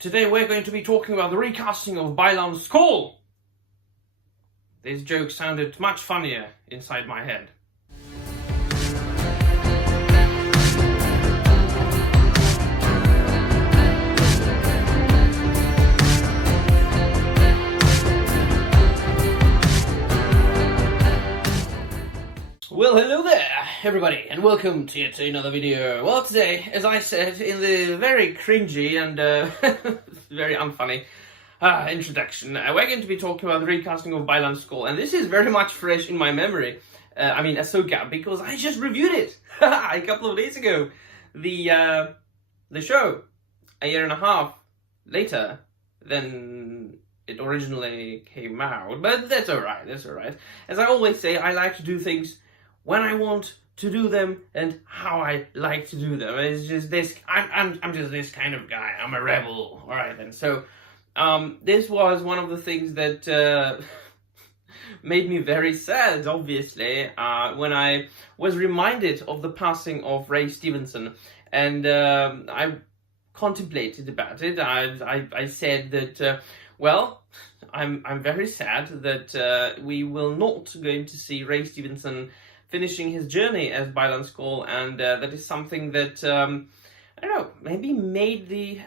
Today we're going to be talking about the recasting of Baylan Skoll. This joke sounded much funnier inside my head. Well, hello there, everybody, and welcome to yet another video. Well, today, as I said in the very cringy and very unfunny introduction, we're going to be talking about the recasting of Baylan Skoll, and this is very much fresh in my memory. Ahsoka, because I just reviewed it a couple of days ago. The show, a year and a half later than it originally came out, but that's alright. As I always say, I like to do things when I want to do them and how I like to do them. It's just this, I'm just this kind of guy. I'm a rebel. All right then. So this was one of the things that made me very sad, obviously, when I was reminded of the passing of Ray Stevenson, and I contemplated about it. I said that well, I'm very sad that we will not going to see Ray Stevenson finishing his journey as Baylan Skoll, and that is something that, I don't know, maybe made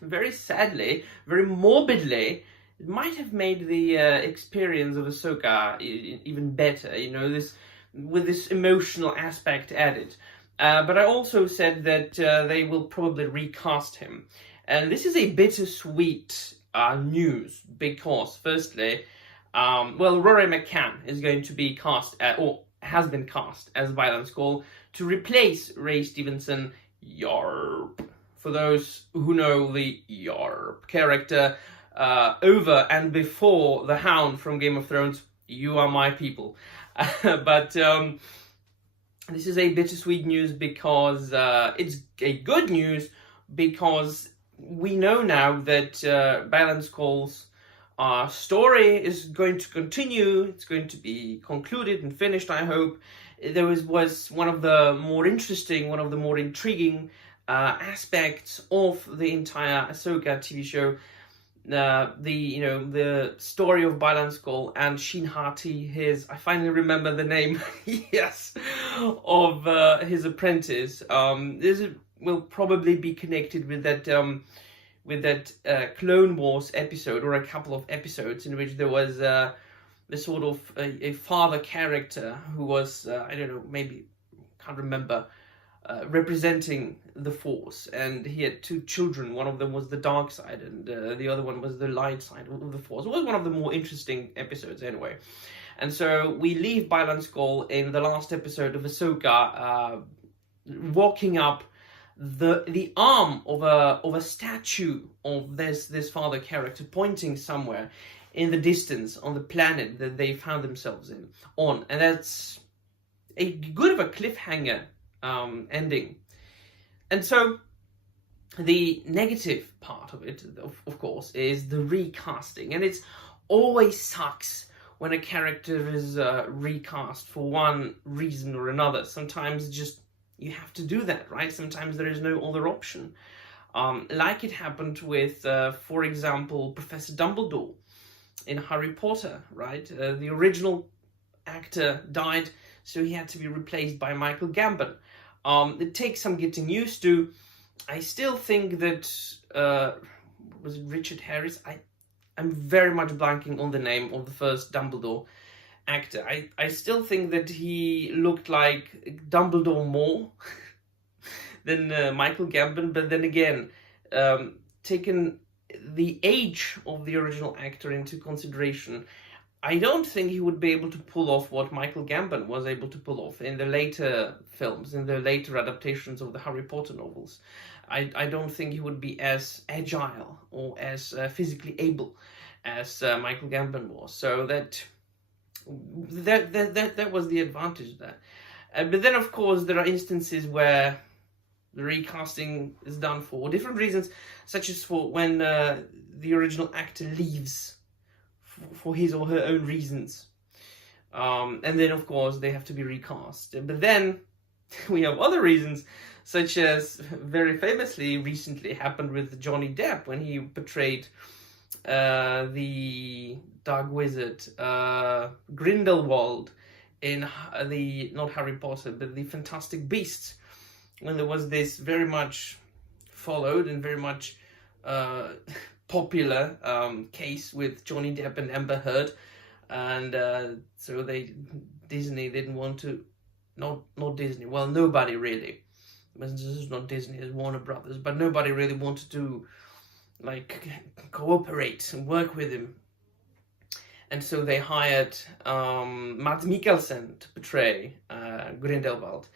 very sadly, very morbidly, it might have made the experience of Ahsoka even better, you know, with this emotional aspect added. But I also said that they will probably recast him. And this is a bittersweet news, because firstly, Rory McCann is going to be cast, or has been cast, as Baylan Skoll to replace Ray Stevenson. Yarp. For those who know the Yarp character, over and before the Hound from Game of Thrones, you are my people. But this is a bittersweet news because it's a good news, because we know now that Baylan Skoll's story is going to continue. It's going to be concluded and finished, I hope. There was one of the more interesting, one of the more intriguing aspects of the entire Ahsoka TV show. The story of Baylan Skoll and Shin Hati, I finally remember the name, yes, of his apprentice. This will probably be connected with that Clone Wars episode, or a couple of episodes, in which there was this sort of a father character who was, I don't know, maybe, can't remember, representing the Force, and he had two children. One of them was the dark side, and the other one was the light side of the Force. It was one of the more interesting episodes anyway. And so we leave Baylan Skoll in the last episode of Ahsoka walking up the arm of a statue of this father character, pointing somewhere in the distance on the planet that they found themselves on, and that's a good of a cliffhanger ending. And so the negative part of it, of course, is the recasting, and it's always sucks when a character is recast for one reason or another. Sometimes just you have to do that, right? Sometimes there is no other option. Like it happened with, for example, Professor Dumbledore in Harry Potter, right? The original actor died, so he had to be replaced by Michael Gambon. It takes some getting used to. I still think that, was it Richard Harris? I'm very much blanking on the name of the first Dumbledore actor. I still think that he looked like Dumbledore more than Michael Gambon, but then again, taking the age of the original actor into consideration, I don't think he would be able to pull off what Michael Gambon was able to pull off in the later films, in the later adaptations of the Harry Potter novels. I don't think he would be as agile or as physically able as Michael Gambon was. So that was the advantage there. But then, of course, there are instances where the recasting is done for different reasons, such as for when the original actor leaves for his or her own reasons. And then, of course, they have to be recast. But then we have other reasons, such as very famously recently happened with Johnny Depp when he portrayed the Dark Wizard Grindelwald in not Harry Potter, but the Fantastic Beasts, when there was this very much followed and very much popular case with Johnny Depp and Amber Heard, and so Disney didn't want to, not Disney, well, nobody really, this is not Disney, it's Warner Brothers, but nobody really wanted to like cooperate and work with him, and so they hired Mads Mikkelsen to portray Grindelwald.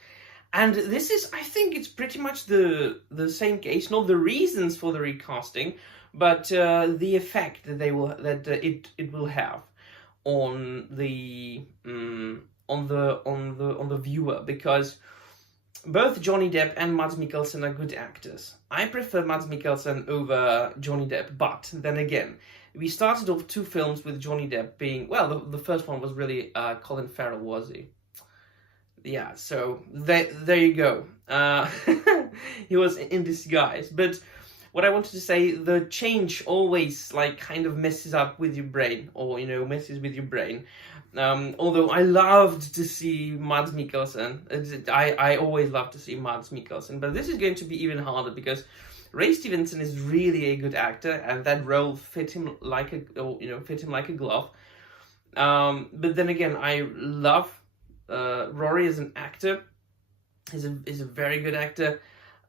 And this is, I think it's pretty much the same case, not the reasons for the recasting, but the effect that it will have on the viewer, because both Johnny Depp and Mads Mikkelsen are good actors. I prefer Mads Mikkelsen over Johnny Depp, but then again, we started off 2 films with Johnny Depp being, well, the first one was really Colin Farrell, was he? Yeah, so there you go. He was in disguise. But what I wanted to say, the change always like kind of messes up with your brain, or messes with your brain. Although I loved to see Mads Mikkelsen, I always love to see Mads Mikkelsen, but this is going to be even harder because Ray Stevenson is really a good actor, and that role fit him like a glove. But then again, I love Rory as an actor. He's a very good actor.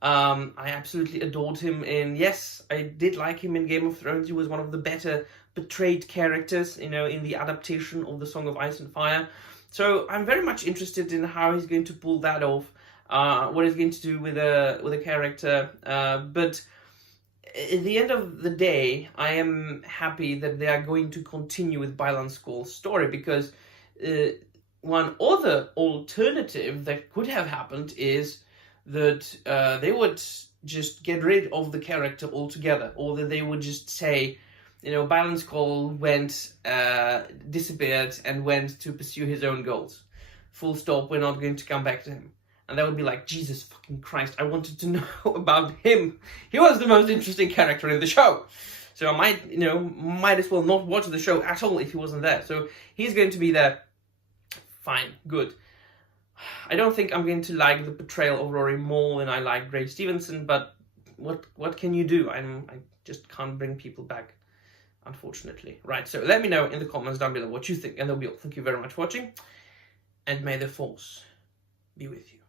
I absolutely adored him in, yes, I did like him in Game of Thrones. He was one of the better portrayed characters, in the adaptation of the Song of Ice and Fire. So I'm very much interested in how he's going to pull that off, what he's going to do with a character. But at the end of the day, I am happy that they are going to continue with Baylan Skoll's story, because one other alternative that could have happened is that they would just get rid of the character altogether, or that they would just say, Baylan Skoll disappeared and went to pursue his own goals. Full stop, we're not going to come back to him. And that would be like, Jesus fucking Christ, I wanted to know about him. He was the most interesting character in the show. So I might as well not watch the show at all if he wasn't there. So he's going to be there. Fine, good. I don't think I'm going to like the portrayal of Rory more than I like Ray Stevenson, but what can you do? I just can't bring people back, unfortunately. Right, so let me know in the comments down below what you think, and that'll be all. Thank you very much for watching, and may the Force be with you.